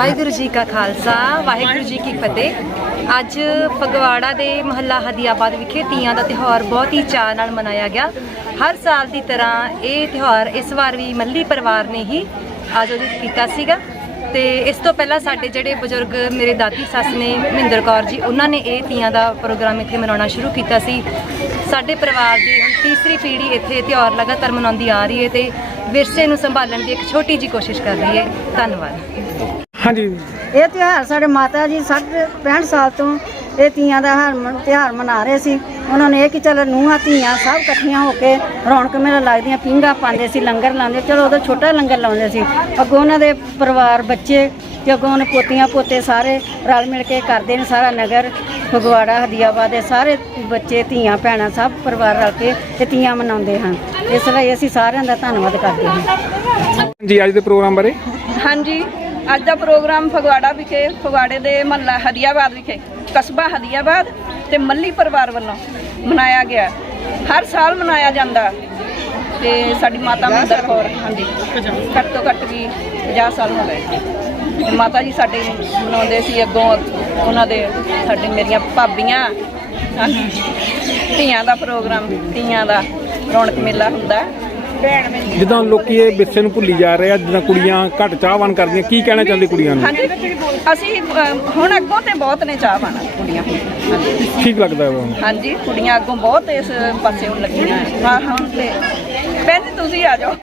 ਵਾਹਿਗੁਰੂ ਜੀ ਕਾ ਖਾਲਸਾ, ਵਾਹਿਗੁਰੂ ਜੀ ਕੀ ਫਤਿਹ। ਅੱਜ ਫਗਵਾੜਾ ਦੇ ਮਹੱਲਾ ਹਦੀਆਬਾਦ ਵਿਖੇ ਤੀਆਂ ਦਾ ਤਿਉਹਾਰ ਬਹੁਤ ਹੀ ਚਾਅ ਨਾਲ ਮਨਾਇਆ ਗਿਆ। ਹਰ ਸਾਲ ਦੀ ਤਰ੍ਹਾਂ ਇਹ ਤਿਉਹਾਰ ਇਸ ਵਾਰ ਵੀ ਮੱਲੀ ਪਰਿਵਾਰ ਨੇ ਹੀ ਆਯੋਜਿਤ ਕੀਤਾ ਸੀਗਾ। ਤੇ ਇਸ ਤੋਂ ਪਹਿਲਾਂ ਸਾਡੇ ਜਿਹੜੇ ਬਜ਼ੁਰਗ ਮੇਰੇ ਦਾਦੀ, ਸੱਸ ਨੇ, ਮਹਿੰਦਰ ਕੌਰ ਜੀ, ਉਹਨਾਂ ਨੇ ਇਹ ਤੀਆਂ ਦਾ ਪ੍ਰੋਗਰਾਮ ਇੱਥੇ ਮਨਾਉਣਾ ਸ਼ੁਰੂ ਕੀਤਾ ਸੀ। ਸਾਡੇ ਪਰਿਵਾਰ ਦੀ ਹੁਣ ਤੀਸਰੀ ਪੀੜ੍ਹੀ ਇੱਥੇ ਤਿਉਹਾਰ ਲਗਾਤਾਰ ਮਨਾਉਂਦੀ ਆ ਰਹੀ ਹੈ ਤੇ ਵਿਰਸੇ ਨੂੰ ਸੰਭਾਲਣ ਦੀ ਇੱਕ ਛੋਟੀ ਜੀ ਕੋਸ਼ਿਸ਼ ਕਰ ਰਹੀ ਹੈ। ਧੰਨਵਾਦ। ਹਾਂਜੀ। ਇਹ ਤਿਉਹਾਰ ਸਾਡੇ ਮਾਤਾ ਜੀ 60 65 ਸਾਲ ਤੋਂ ਇਹ ਤੀਆਂ ਦਾ ਹਰ ਮਨ- ਤਿਉਹਾਰ ਮਨਾ ਰਹੇ ਸੀ। ਉਹਨਾਂ ਨੇ ਇਹ ਕਿ ਚਲੋ ਨੂੰਹਾਂ ਧੀਆਂ ਸਭ ਇਕੱਠੀਆਂ ਹੋ ਕੇ ਰੌਣਕ ਮੇਲਾ ਲੱਗਦੀਆਂ ਪੀਂਘਾਂ ਪਾਉਂਦੇ ਸੀ ਲੰਗਰ ਲਾਉਂਦੇ। ਚਲੋ ਉਦੋਂ ਛੋਟਾ ਲੰਗਰ ਲਾਉਂਦੇ ਸੀ। ਅੱਗੋਂ ਉਹਨਾਂ ਦੇ ਪਰਿਵਾਰ ਬੱਚੇ ਤੇ ਅੱਗੋਂ ਉਹਨੇ ਪੋਤੀਆਂ ਪੋਤੇ ਸਾਰੇ ਰਲ ਮਿਲ ਕੇ ਕਰਦੇ ਨੇ ਸਾਰਾ ਨਗਰ ਫਗਵਾੜਾ ਹਦੀਆਬਾਦ ਦੇ ਸਾਰੇ ਬੱਚੇ ਧੀਆਂ ਭੈਣਾਂ ਸਭ ਪਰਿਵਾਰ ਰਲ ਕੇ ਇਹ ਤੀਆਂ ਮਨਾਉਂਦੇ ਹਨ। ਇਸ ਲਈ ਅਸੀਂ ਸਾਰਿਆਂ ਦਾ ਧੰਨਵਾਦ ਕਰਦੇ ਹਾਂ। ਜੀ ਅੱਜ ਦੇ ਪ੍ਰੋਗਰਾਮ ਬਾਰੇ? ਹਾਂਜੀ। ਅੱਜ ਦਾ ਪ੍ਰੋਗਰਾਮ ਫਗਵਾੜਾ ਵਿਖੇ ਫਗਵਾੜੇ ਦੇ ਮਹੱਲਾ ਹਦੀਆਬਾਦ ਵਿਖੇ ਕਸਬਾ ਹਦੀਆਬਾਦ ਤੇ ਮੱਲੀ ਪਰਿਵਾਰ ਵੱਲੋਂ ਮਨਾਇਆ ਗਿਆ। ਹਰ ਸਾਲ ਮਨਾਇਆ ਜਾਂਦਾ। ਤੇ ਸਾਡੀ ਮਾਤਾ ਮਹਿੰਦਰ ਕੌਰ ਹਾਂਜੀ। ਘੱਟ ਤੋਂ ਘੱਟ ਵੀ 50 ਸਾਲ ਹੋ ਗਏ। ਤੇ ਮਾਤਾ ਜੀ ਸਾਡੇ ਮਨਾਉਂਦੇ ਸੀ ਅੱਗੋਂ ਉਹਨਾਂ ਦੇ ਸਾਡੇ ਮੇਰੀਆਂ ਭਾਬੀਆਂ। ਧੀਆਂ ਦਾ ਪ੍ਰੋਗਰਾਮ ਧੀਆਂ ਦਾ ਰੌਣਕ ਮੇਲਾ ਹੁੰਦਾ। ਜਿੱਦਾਂ ਲੋਕੀ ਇਹ ਵਿਰਸੇ ਨੂੰ ਭੁੱਲੀ ਜਾ ਰਹੇ ਆ ਜਿੱਦਾਂ ਕੁੜੀਆਂ ਘੱਟ ਚਾਹਵਾਨ ਕਰਦੀਆਂ ਕੀ ਕਹਿਣਾ ਚਾਹੁੰਦੇ ਕੁੜੀਆਂ ਨੂੰ? ਹਾਂਜੀ ਅਸੀਂ ਹੁਣ ਅੱਗੋਂ ਤੇ ਬਹੁਤ ਨੇ ਚਾਹ ਪਾਣਾ ਕੁੜੀਆਂ ਹਾਂਜੀ। ਠੀਕ ਲੱਗਦਾ ਹੈ ਉਹ ਹਾਂਜੀ ਕੁੜੀਆਂ ਅੱਗੋਂ ਬਹੁਤ ਇਸ ਪਾਸੇ ਹੁਣ ਲੱਗੀਆਂ ਹਾਂ ਹੁਣ ਤੇ ਭੈਣ ਜੀ ਤੁਸੀਂ ਆ ਜਾਓ।